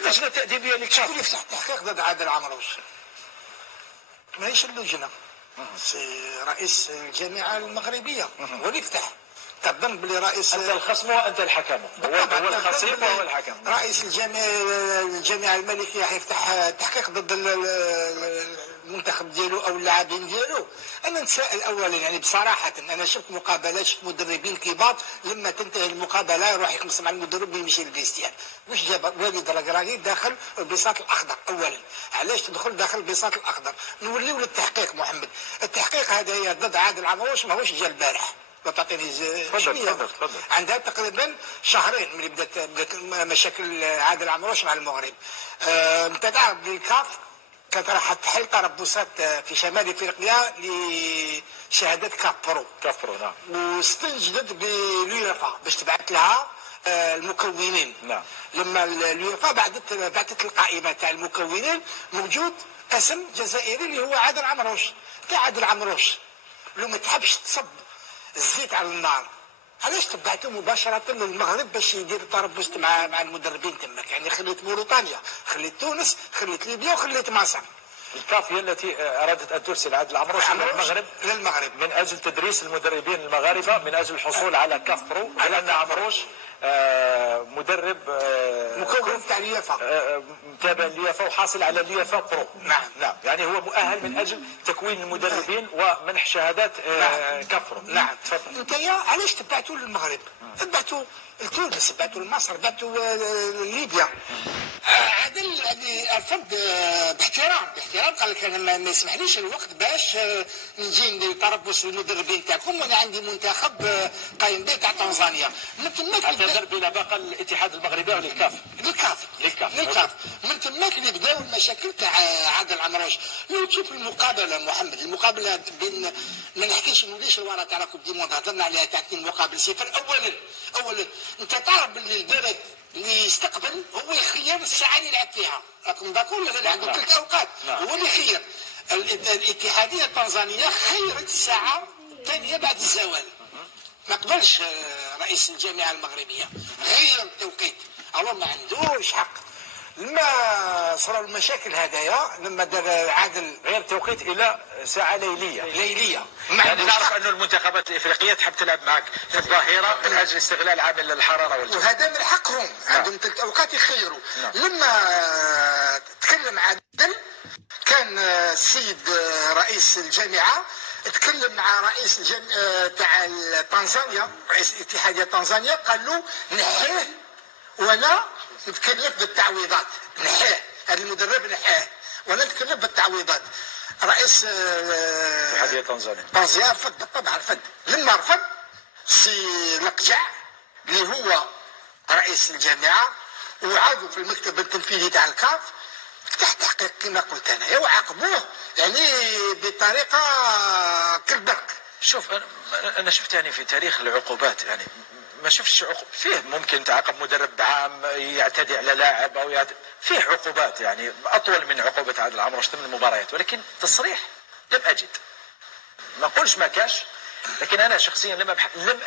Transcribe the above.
اللجنه التاديبيه اللي شكون اللي يفتح التحقيق ضد عادل عمروش؟ ماهيش اللجنه، سي رئيس الجامعه المغربيه هو اللي يفتح. تظن بلي رئيس انت الخصم وانت الحكم، هو الخصيم وهو الحكم. رئيس الجامعه الملكيه حيفتح تحقيق ضد المنتخب ديالو او اللاعبين ديالو. انا نتساءل اولا يعني بصراحه، انا شفت مقابلات، شفت مدربين كبار لما تنتهي المقابله يروح يخلص مع المدرب ويمشي للفيستيان. واش جاب والد الركراكي داخل البساط الاخضر؟ اولا علاش تدخل داخل البساط الاخضر؟ نوليو للتحقيق محمد. التحقيق هذا ضد عادل عمروش ماهوش جا البارح. تعطيني شويه. عندها تقريبا شهرين من بدات مشاكل عادل عمروش مع المغرب. انت تعرف الكاف كانت راح تحل تربصات في شمال افريقيا لشهاده كاف برو. نعم. واستنجدت باليوفا باش تبعث لها المكونين. نعم. لما اليوفا بعثت القائمه تاع المكونين موجود اسم جزائري اللي هو عادل عمروش. تاع عادل عمروش لو ما تحبش تصب الزيت على النار، علاش تبعتوا مباشره للمغرب باش يدير تربص مع المدربين تماك؟ يعني خليت موريتانيا، خليت تونس، خليت ليبيا وخليت مصر. الكاف هي التي ارادت ان ترسل عادل عمروش للمغرب من اجل تدريس المدربين المغاربه، من اجل الحصول على كاف برو، لان عمروش مدرب مكون تاع اليافا، متابع اليافا وحاصل على اليافا برو. نعم. يعني هو مؤهل من اجل تكوين المدربين ومنح شهادات كاف برو. نعم. تفضل. انت علاش تبعتوا للمغرب؟ تبعتوا لتونس، تبعتوا لمصر، تبعتوا ليبيا. عادل يعني رفض باحترام قال لك انا ما يسمحليش الوقت باش نجي ندير تربص للمدربين تاعكم، وانا عندي منتخب قايم به تاع تنزانيا. من تماك اعتذر بلا باقه الاتحاد المغربي وللكاف. للكاف. من تماك اللي بداوا المشاكل تاع عادل عمروش. لو تشوف المقابله محمد، المقابله بين ما نحكيش نوليش الورا تاع كوب دي موند، هضرنا عليها تاع 2 مقابل 0. اولا انت تعرف باللي البلد اللي يستقبل هو يخير الساعه اللي يلعب فيها، راكم داكور ولا عنده 3 اوقات؟ هو اللي يخير. الاتحاديه التنزانيه خيرت الساعه الثانيه بعد الزوال. ما قبلش رئيس الجامعه المغربيه، غير التوقيت. الله ما عندوش حق. لما صاروا المشاكل هذايا، لما دار عادل غير توقيت الى ساعه ليليه. يعني نعرف انه المنتخبات الافريقيه تحب تلعب معك في الظهيره من اجل استغلال عامل الحراره والجو، وهذا من حقهم. عندهم 3 اوقات يخيروا. لما تكلم عادل كان السيد رئيس الجامعه تكلم مع رئيس تاع تنزانيا، رئيس الاتحاديه تنزانيا، قال له نحيه وانا نتكلف بالتعويضات. نحيه هذا المدرب، نحيه وانا نتكلف بالتعويضات. رئيس الاتحاديه تنزانيا رفض بالطبع، رفض. لما رفض سي لقجع اللي هو رئيس الجامعه وعضو في المكتب التنفيذي تاع الكاف فتح تحقيق كما قلت انا، وعاقبوه يعني بطريقه كالبرق. شوف انا شفت يعني في تاريخ العقوبات، يعني ما شفتش فيه ممكن تعاقب مدرب بعام يعتدي على لاعب او فيه عقوبات يعني اطول من عقوبه عادل عمروش 8 مباريات، ولكن تصريح لم اجد. ما نقولش ما كاش، لكن انا شخصيا لم اجد.